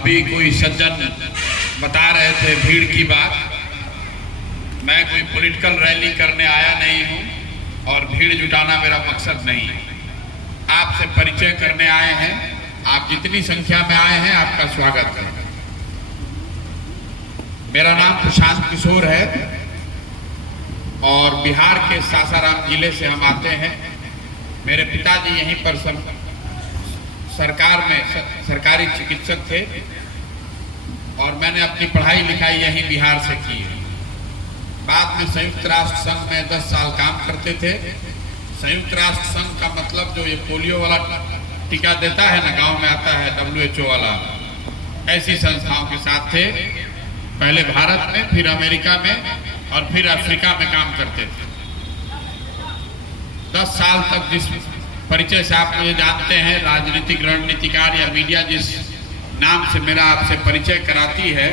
अभी कोई सज्जन बता रहे थे भीड़ की बात। मैं कोई पॉलिटिकल रैली करने आया नहीं हूं और भीड़ जुटाना मेरा मकसद नहीं है। आपसे परिचय करने आए हैं। आप जितनी संख्या में आए हैं आपका स्वागत है। मेरा नाम प्रशांत किशोर है और बिहार के सासाराम जिले से हम आते हैं। मेरे पिताजी यहीं पर सरकार में सरकारी चिकित्सक थे और मैंने अपनी पढ़ाई लिखाई यहीं बिहार से की है। बाद में संयुक्त राष्ट्र संघ में 10 साल काम करते थे। संयुक्त राष्ट्र संघ का मतलब जो ये पोलियो वाला टीका देता है ना, गांव में आता है WHO वाला, ऐसी संस्थाओं के साथ थे। पहले भारत में, फिर अमेरिका में और फिर अफ्रीका में काम करते थे। 10 साल तक जिस परिचय से आप मुझे जानते हैं, राजनीतिक रणनीतिकार या मीडिया जिस नाम से मेरा आपसे परिचय कराती है,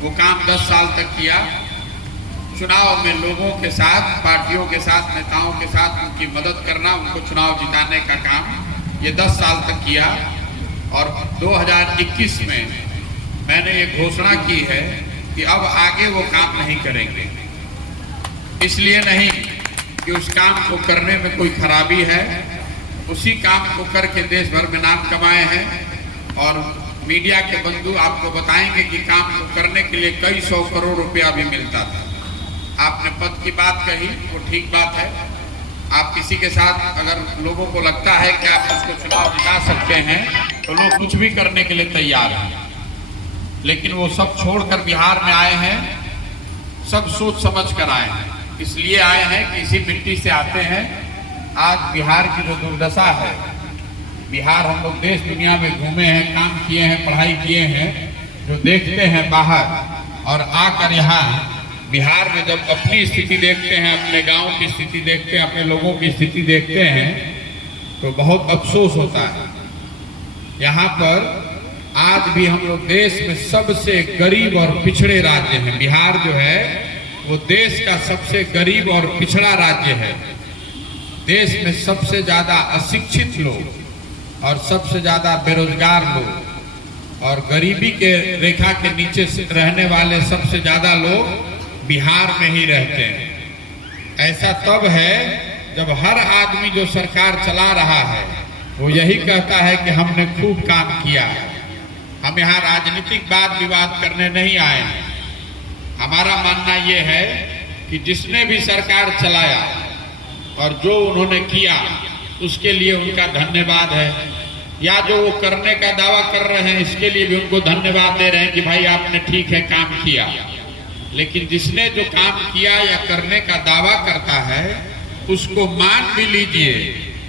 वो काम 10 साल तक किया। चुनाव में लोगों के साथ, पार्टियों के साथ, नेताओं के साथ उनकी मदद करना, उनको चुनाव जिताने का काम ये 10 साल तक किया। और 2021 में मैंने ये घोषणा की है कि अब आगे वो काम नहीं करेंगे। इसलिए नहीं कि उस काम को करने में कोई खराबी है, उसी काम को करके देश भर में नाम कमाए हैं। और मीडिया के बंधु आपको बताएंगे कि काम को करने के लिए कई 100 करोड़ रुपया भी मिलता था। आपने पद की बात कही, वो ठीक बात है। आप किसी के साथ अगर लोगों को लगता है कि आप उसको चुनाव जिता सकते हैं तो लोग कुछ भी करने के लिए तैयार हैं। लेकिन वो सब छोड़कर बिहार में आए हैं, सब सोच समझ कर आए हैं। इसलिए आए हैं कि इसी मिट्टी से आते हैं। आज बिहार की जो दुर्दशा है, बिहार हम लोग देश दुनिया में घूमे हैं, काम किए हैं, पढ़ाई किए हैं, जो देखते हैं बाहर और आकर यहाँ बिहार में जब अपनी स्थिति देखते हैं, अपने गांव की स्थिति देखते हैं, अपने लोगों की स्थिति देखते हैं तो बहुत अफसोस होता है। यहाँ पर आज भी हम लोग देश में सबसे गरीब और पिछड़े राज्य हैं। बिहार जो है वो देश का सबसे गरीब और पिछड़ा राज्य है। देश में सबसे ज्यादा अशिक्षित लोग और सबसे ज्यादा बेरोजगार लोग और गरीबी के रेखा के नीचे रहने वाले सबसे ज्यादा लोग बिहार में ही रहते हैं। ऐसा तब है जब हर आदमी जो सरकार चला रहा है वो यही कहता है कि हमने खूब काम किया है। हम यहाँ राजनीतिक वाद विवाद करने नहीं आए हैं। हमारा मानना ये है कि जिसने भी सरकार चलाया और जो उन्होंने किया उसके लिए उनका धन्यवाद है, या जो वो करने का दावा कर रहे हैं इसके लिए भी उनको धन्यवाद दे रहे हैं कि भाई आपने ठीक है काम किया। लेकिन जिसने जो काम किया या करने का दावा करता है उसको मान भी लीजिए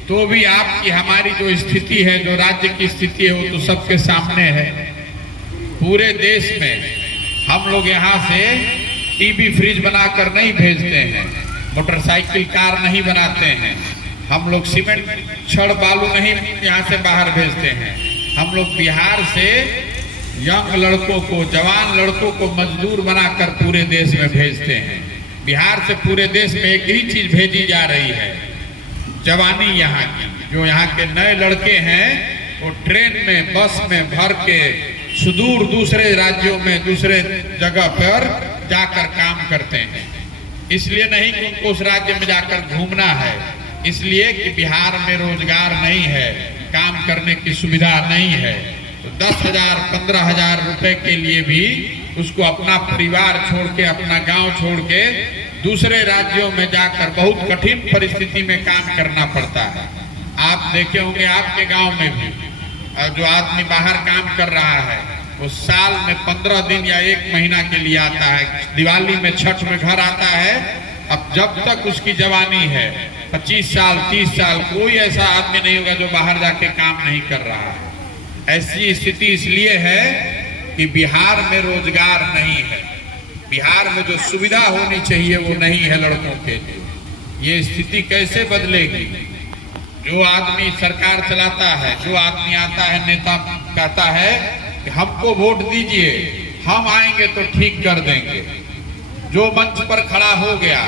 तो भी आपकी हमारी जो स्थिति है, जो राज्य की स्थिति है, वो तो सबके सामने है। पूरे देश में हम लोग यहाँ से टीवी फ्रिज बनाकर नहीं भेजते हैं, मोटरसाइकिल कार नहीं बनाते हैं, हम लोग सीमेंट छड़ बालू नहीं यहाँ से बाहर भेजते हैं। हम लोग बिहार से यंग लड़कों को, जवान लड़कों को मजदूर बनाकर पूरे देश में भेजते हैं। बिहार से पूरे देश में एक ही चीज भेजी जा रही है, जवानी यहाँ की। जो यहाँ के नए लड़के हैं वो ट्रेन में, बस में भर के सुदूर दूसरे राज्यों में, दूसरे जगह पर जाकर काम करते हैं। इसलिए नहीं कि उनको उस राज्य में जाकर घूमना है, इसलिए कि बिहार में रोजगार नहीं है, काम करने की सुविधा नहीं है। तो 10,000 15,000 रुपए के लिए भी उसको अपना परिवार छोड़ के, अपना गांव छोड़ के दूसरे राज्यों में जाकर बहुत कठिन परिस्थिति में काम करना पड़ता है। आप देखे होंगे आपके गांव में भी जो आदमी बाहर काम कर रहा है वो साल में 15 दिन या 1 महीना के लिए आता है। दिवाली में, छठ में घर आता है। अब जब तक उसकी जवानी है, 25 साल 30 साल, कोई ऐसा आदमी नहीं होगा जो बाहर जाके काम नहीं कर रहा है। ऐसी स्थिति इसलिए है कि बिहार में रोजगार नहीं है, बिहार में जो सुविधा होनी चाहिए वो नहीं है लड़कों के लिए। ये स्थिति कैसे बदलेगी? जो आदमी सरकार चलाता है, जो आदमी आता है, नेता कहता है कि हमको वोट दीजिए, हम आएंगे तो ठीक कर देंगे। जो मंच पर खड़ा हो गया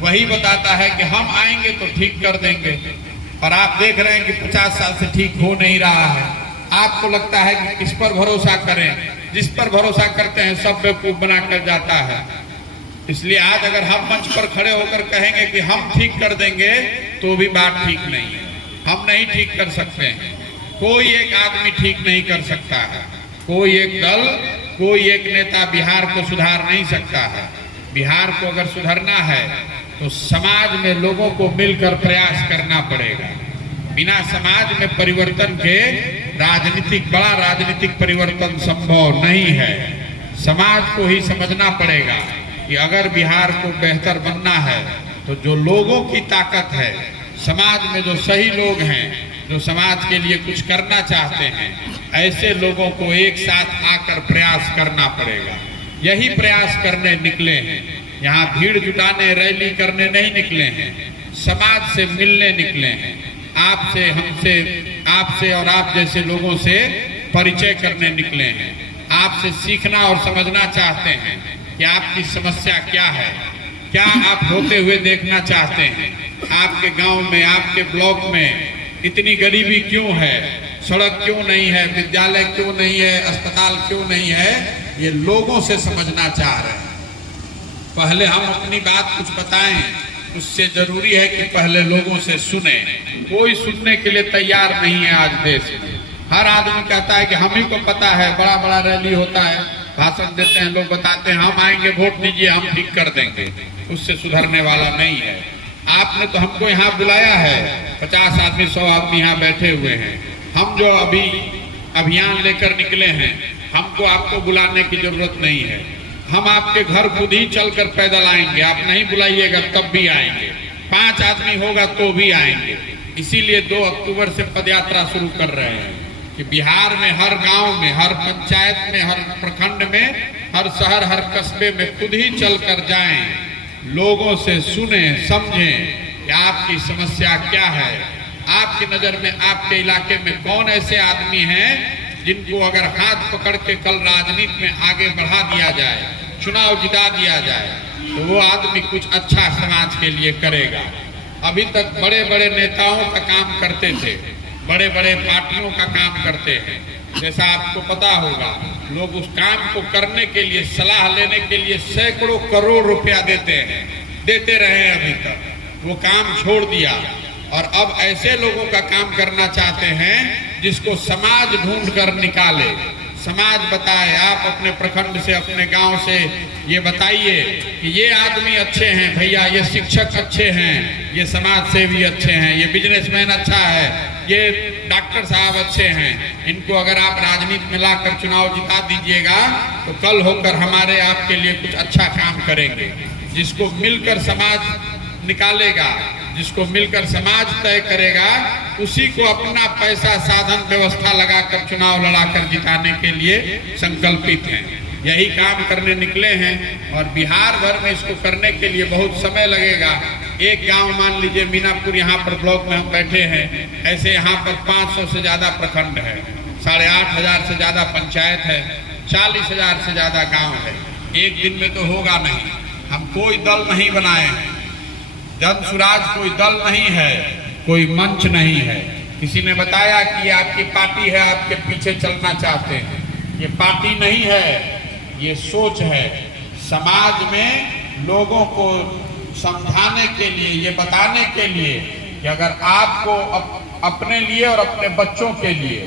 वही बताता है कि हम आएंगे तो ठीक कर देंगे। और आप देख रहे हैं कि 50 साल से ठीक हो नहीं रहा है। आपको लगता है कि किस पर भरोसा करें, जिस पर भरोसा करते हैं सब बेवकूफ बना कर जाता है। इसलिए आज अगर हम मंच पर खड़े होकर कहेंगे कि हम ठीक कर देंगे तो भी बात ठीक नहीं है। हम नहीं ठीक कर सकते हैं, कोई एक आदमी ठीक नहीं कर सकता है, कोई एक दल, कोई एक नेता बिहार को सुधार नहीं सकता है। बिहार को अगर सुधारना है तो समाज में लोगों को मिलकर प्रयास करना पड़ेगा। बिना समाज में परिवर्तन के बड़ा राजनीतिक परिवर्तन संभव नहीं है। समाज को ही समझना पड़ेगा कि अगर बिहार को बेहतर बनना है तो जो लोगों की ताकत है, समाज में जो सही लोग हैं, जो समाज के लिए कुछ करना चाहते हैं, ऐसे लोगों को एक साथ आकर प्रयास करना पड़ेगा। यही प्रयास करने निकले हैं, यहाँ भीड़ जुटाने, रैली करने नहीं निकले हैं, समाज से मिलने निकले हैं। आपसे, हमसे, आपसे और आप जैसे लोगों से परिचय करने निकले हैं। आपसे सीखना और समझना चाहते हैं कि आपकी समस्या क्या है, क्या आप होते हुए देखना चाहते हैं। आपके गांव में, आपके ब्लॉक में इतनी गरीबी क्यों है, सड़क क्यों नहीं है, विद्यालय क्यों नहीं है, अस्पताल क्यों नहीं है, ये लोगों से समझना चाह रहे हैं। पहले हम अपनी बात कुछ बताएं, उससे जरूरी है कि पहले लोगों से सुने। कोई सुनने के लिए तैयार नहीं है आज देश में। हर आदमी कहता है कि हम ही को पता है, बड़ा बड़ा रैली होता है, भाषण देते हैं, लोग बताते हैं हम आएंगे, वोट दीजिए, हम ठीक कर देंगे। उससे सुधरने वाला नहीं है। आपने तो हमको यहाँ बुलाया है, 50 आदमी 100 आदमी यहाँ बैठे हुए हैं। हम जो अभी अभियान लेकर निकले हैं, हमको आपको बुलाने की जरूरत नहीं है। हम आपके घर खुद ही चलकर पैदल आएंगे, आप नहीं बुलाइएगा तब भी आएंगे। 5 आदमी होगा तो भी आएंगे। इसीलिए 2 अक्टूबर से पदयात्रा शुरू कर रहे हैं कि बिहार में हर गांव में, हर पंचायत में, हर प्रखंड में, हर शहर, हर कस्बे में खुद ही चलकर जाएं, लोगों से सुने, समझें कि आपकी समस्या क्या है। आपकी नजर में, आपके इलाके में कौन ऐसे आदमी हैं जिनको अगर हाथ पकड़ के कल राजनीति में आगे बढ़ा दिया जाए, चुनाव जिता दिया जाए, तो वो आदमी कुछ अच्छा समाज के लिए करेगा। अभी तक बड़े बड़े नेताओं का काम करते थे, बड़े बड़े पार्टियों का काम करते हैं। जैसा आपको पता होगा, लोग उस काम को करने के लिए, सलाह लेने के लिए सैकड़ों करोड़ रुपया देते हैं, देते रहे। अभी तक वो काम छोड़ दिया और अब ऐसे लोगों का काम करना चाहते हैं जिसको समाज ढूंढ कर निकाले, समाज बताए। आप अपने प्रखंड से, अपने गांव से ये बताइए कि ये आदमी अच्छे हैं भैया, ये शिक्षक अच्छे हैं, ये समाज सेवी अच्छे हैं, ये बिजनेसमैन अच्छा है, ये डॉक्टर साहब अच्छे हैं। इनको अगर आप राजनीति में लाकर चुनाव जिता दीजिएगा तो कल होकर हमारे आपके लिए कुछ अच्छा काम करेंगे। जिसको मिलकर समाज निकालेगा, जिसको मिलकर समाज तय करेगा, उसी को अपना पैसा, साधन, व्यवस्था लगाकर चुनाव लड़ाकर जिताने के लिए संकल्पित हैं। यही काम करने निकले हैं और बिहार भर में इसको करने के लिए बहुत समय लगेगा। एक गांव मान लीजिए मीनापुर, यहाँ पर ब्लॉक में हम बैठे हैं, ऐसे यहाँ पर 500 से ज्यादा प्रखंड है, 8,500 से ज्यादा पंचायत है, 40,000 से ज्यादा गांव है। एक दिन में तो होगा नहीं। हम कोई दल नहीं बनाए हैं, जन सुराज कोई दल नहीं है, कोई मंच नहीं है। किसी ने बताया कि आपकी पार्टी है, आपके पीछे चलना चाहते हैं। ये पार्टी नहीं है, ये सोच है। समाज में लोगों को समझाने के लिए, ये बताने के लिए कि अगर आपको अपने लिए और अपने बच्चों के लिए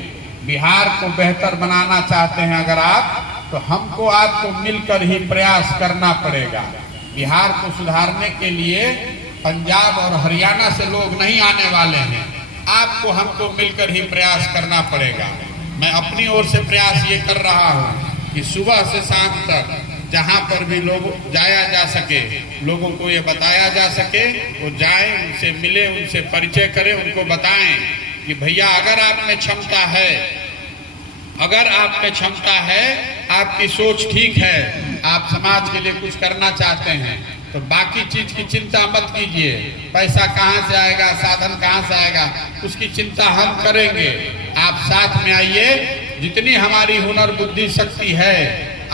बिहार को बेहतर बनाना चाहते हैं अगर आप, तो हमको आपको मिलकर ही प्रयास करना पड़ेगा। बिहार को सुधारने के लिए पंजाब और हरियाणा से लोग नहीं आने वाले हैं, आपको हमको मिलकर ही प्रयास करना पड़ेगा। मैं अपनी ओर से प्रयास ये कर रहा हूँ कि सुबह से शाम तक जहाँ पर भी लोग जाया जा सके, लोगों को ये बताया जा सके, वो जाएं, उनसे मिले, उनसे परिचय करें, उनको बताएं कि भैया अगर आप में क्षमता है, अगर आप में क्षमता है, आपकी सोच ठीक है, आप समाज के लिए कुछ करना चाहते हैं, तो बाकी चीज की चिंता मत कीजिए। पैसा कहाँ से आएगा, साधन कहाँ से आएगा, उसकी चिंता हम करेंगे। आप साथ में आइए, जितनी हमारी हुनर, बुद्धि, शक्ति है,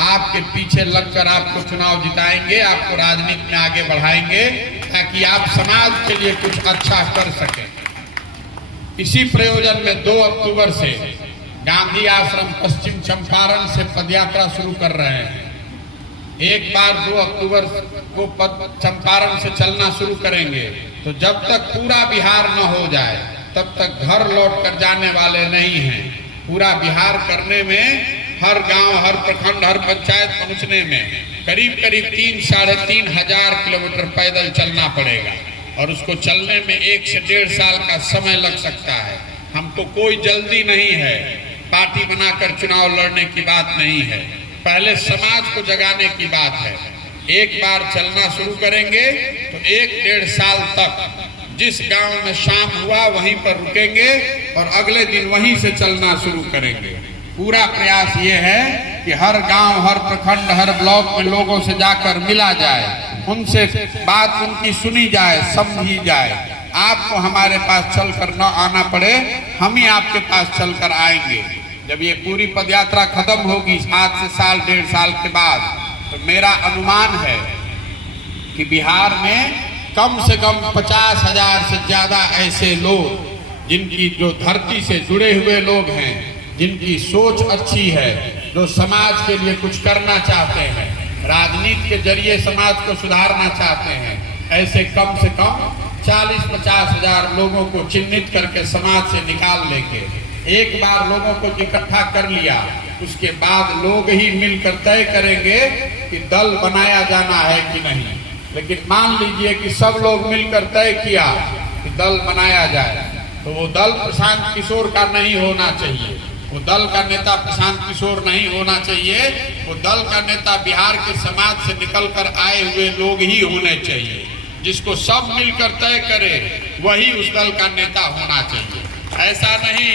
आपके पीछे लगकर आपको चुनाव जिताएंगे, आपको राजनीति में आगे बढ़ाएंगे, ताकि आप समाज के लिए कुछ अच्छा कर सकें। इसी प्रयोजन में 2 अक्टूबर से गांधी आश्रम पश्चिम चंपारण से पदयात्रा शुरू कर रहे हैं। एक बार 2 अक्टूबर को चंपारण से चलना शुरू करेंगे, तो जब तक पूरा बिहार न हो जाए तब तक घर लौट कर जाने वाले नहीं हैं। पूरा बिहार करने में, हर गांव, हर प्रखंड, हर पंचायत पहुंचने में करीब करीब 3-3.5 हजार किलोमीटर पैदल चलना पड़ेगा, और उसको चलने में 1 से 1.5 साल का समय लग सकता है। हमको कोई जल्दी नहीं है, पार्टी बनाकर चुनाव लड़ने की बात नहीं है, पहले समाज को जगाने की बात है। एक बार चलना शुरू करेंगे तो 1-1.5 साल तक जिस गांव में शाम हुआ वहीं पर रुकेंगे और अगले दिन वहीं से चलना शुरू करेंगे। पूरा प्रयास ये है कि हर गांव, हर प्रखंड, हर ब्लॉक में लोगों से जाकर मिला जाए, उनसे बात उनकी सुनी जाए, समझी जाए। आपको हमारे पास चलकर न आना पड़े, हम ही आपके पास चलकर आएंगे। जब ये पूरी पदयात्रा खत्म होगी 7 से 1.5 साल के बाद, तो मेरा अनुमान है कि बिहार में कम से कम 50,000 से ज्यादा ऐसे लोग जिनकी, जो धरती से जुड़े हुए लोग हैं, जिनकी सोच अच्छी है, जो समाज के लिए कुछ करना चाहते हैं, राजनीति के जरिए समाज को सुधारना चाहते हैं, ऐसे कम से कम 40-50 हजार लोगों को चिन्हित करके समाज से निकाल लेंगे। एक बार लोगों को इकट्ठा कर लिया, उसके बाद लोग ही मिलकर तय करेंगे कि दल बनाया जाना है कि नहीं। लेकिन मान लीजिए कि सब लोग मिलकर तय किया कि दल बनाया जाए, तो वो दल प्रशांत किशोर का नहीं होना चाहिए, वो दल का नेता प्रशांत किशोर नहीं होना चाहिए, वो दल का नेता बिहार के समाज से निकलकर आए हुए लोग ही होने चाहिए। जिसको सब मिलकर तय करे वही उस दल का नेता होना चाहिए। ऐसा नहीं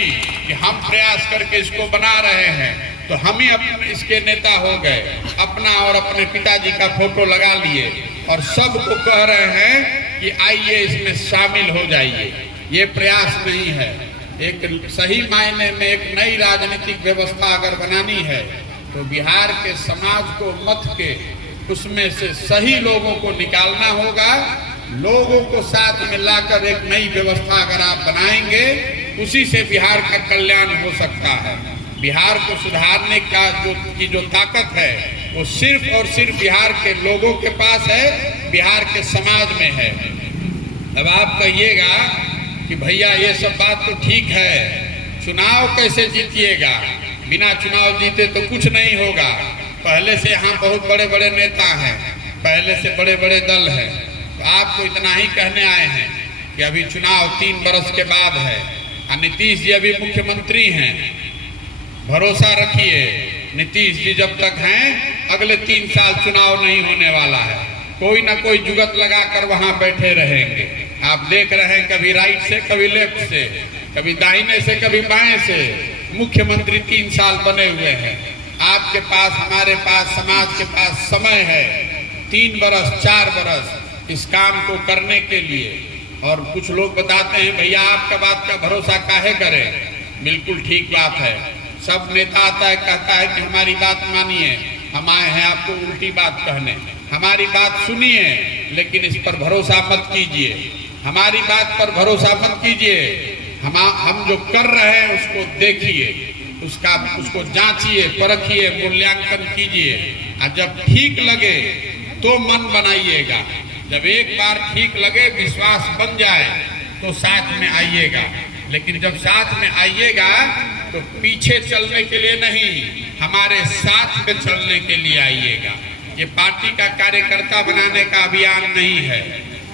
कि हम प्रयास करके इसको बना रहे हैं तो हम ही अपने इसके नेता हो गए, अपना और अपने पिताजी का फोटो लगा लिए और सबको कह रहे हैं कि आइए इसमें शामिल हो जाइए। ये प्रयास नहीं है। एक सही मायने में एक नई राजनीतिक व्यवस्था अगर बनानी है तो बिहार के समाज को मत के उसमें से सही लोगों को निकालना होगा। लोगों को साथ में लाकर एक नई व्यवस्था अगर आप बनाएंगे, उसी से बिहार का कल्याण हो सकता है। बिहार को सुधारने का जो ताकत है वो सिर्फ और सिर्फ बिहार के लोगों के पास है, बिहार के समाज में है। अब आप कहिएगा कि भैया ये सब बात तो ठीक है, चुनाव कैसे जीतिएगा, बिना चुनाव जीते तो कुछ नहीं होगा। पहले से यहाँ बहुत बड़े बड़े नेता हैं, पहले से बड़े बड़े दल हैं, तो आपको इतना ही कहने आए हैं कि अभी चुनाव 3 बरस के बाद है और नीतीश जी अभी मुख्यमंत्री हैं। भरोसा रखिए, नीतीश जी जब तक हैं अगले 3 साल चुनाव नहीं होने वाला है। कोई ना कोई जुगत लगाकर वहां बैठे रहेंगे। आप देख रहे हैं कभी राइट से, कभी लेफ्ट से, कभी दाहिने से, कभी बाएं से मुख्यमंत्री 3 साल बने हुए हैं। आपके पास, हमारे पास, समाज के पास समय है 3 बरस 4 बरस इस काम को करने के लिए। और कुछ लोग बताते हैं भैया आपका बात का भरोसा काहे करें। बिल्कुल ठीक बात है। सब नेता आता है कहता है कि हमारी बात मानिए, हम आए हैं आपको उल्टी बात कहने। हमारी बात सुनिए लेकिन इस पर भरोसा मत कीजिए, हमारी बात पर भरोसा मत कीजिए। हम जो कर रहे हैं उसको देखिए, उसको जांचिए, परखिए, मूल्यांकन कीजिए और जब ठीक लगे तो मन बनाइएगा। जब एक बार ठीक लगे, विश्वास बन जाए तो साथ में आइएगा। लेकिन जब साथ में आइएगा तो पीछे चलने के लिए नहीं, हमारे साथ में चलने के लिए आइएगा। ये पार्टी का कार्यकर्ता बनाने का अभियान नहीं है,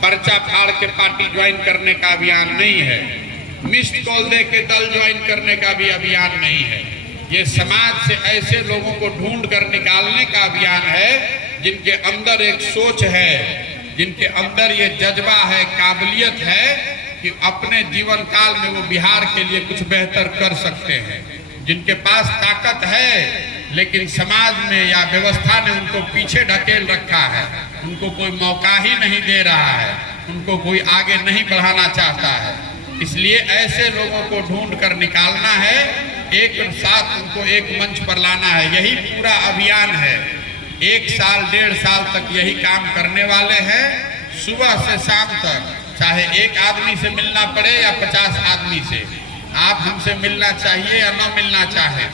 पर्चा फाड़ के पार्टी ज्वाइन करने का अभियान नहीं है, मिस्ड कॉल दे के दल ज्वाइन करने का भी अभियान नहीं है। ये समाज से ऐसे लोगों को ढूंढ कर निकालने का अभियान है जिनके अंदर एक सोच है, जिनके अंदर ये जज्बा है, काबिलियत है कि अपने जीवन काल में वो बिहार के लिए कुछ बेहतर कर सकते हैं। जिनके पास ताकत है लेकिन समाज में या व्यवस्था ने उनको पीछे ढकेल रखा है, उनको कोई मौका ही नहीं दे रहा है, उनको कोई आगे नहीं बढ़ाना चाहता है। इसलिए ऐसे लोगों को ढूंढ कर निकालना है, एक साथ उनको एक मंच पर लाना है। यही पूरा अभियान है। 1 साल 1.5 साल तक यही काम करने वाले हैं। सुबह से शाम तक चाहे एक आदमी से मिलना पड़े या 50 आदमी से, आप हमसे मिलना चाहिए या न मिलना चाहे,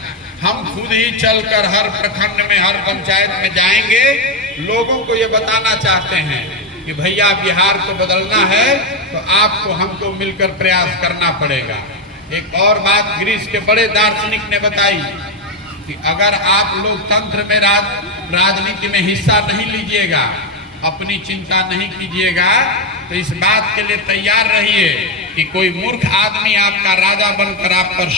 हम खुद ही चलकर हर प्रखंड में, हर पंचायत में जाएंगे, लोगों को ये बताना चाहते हैं कि भैया बिहार को बदलना है तो आपको हमको मिलकर प्रयास करना पड़ेगा। एक और बात ग्रीस के बड़े दार्शनिक ने बताई कि अगर आप लोकतंत्र में राजनीति में हिस्सा नहीं लीजिएगा, अपनी चिंता नहीं कीजिएगा, तो इस बात के लिए तैयार रहिए कि कोई मूर्ख आदमी आपका राजा बनकर आप पर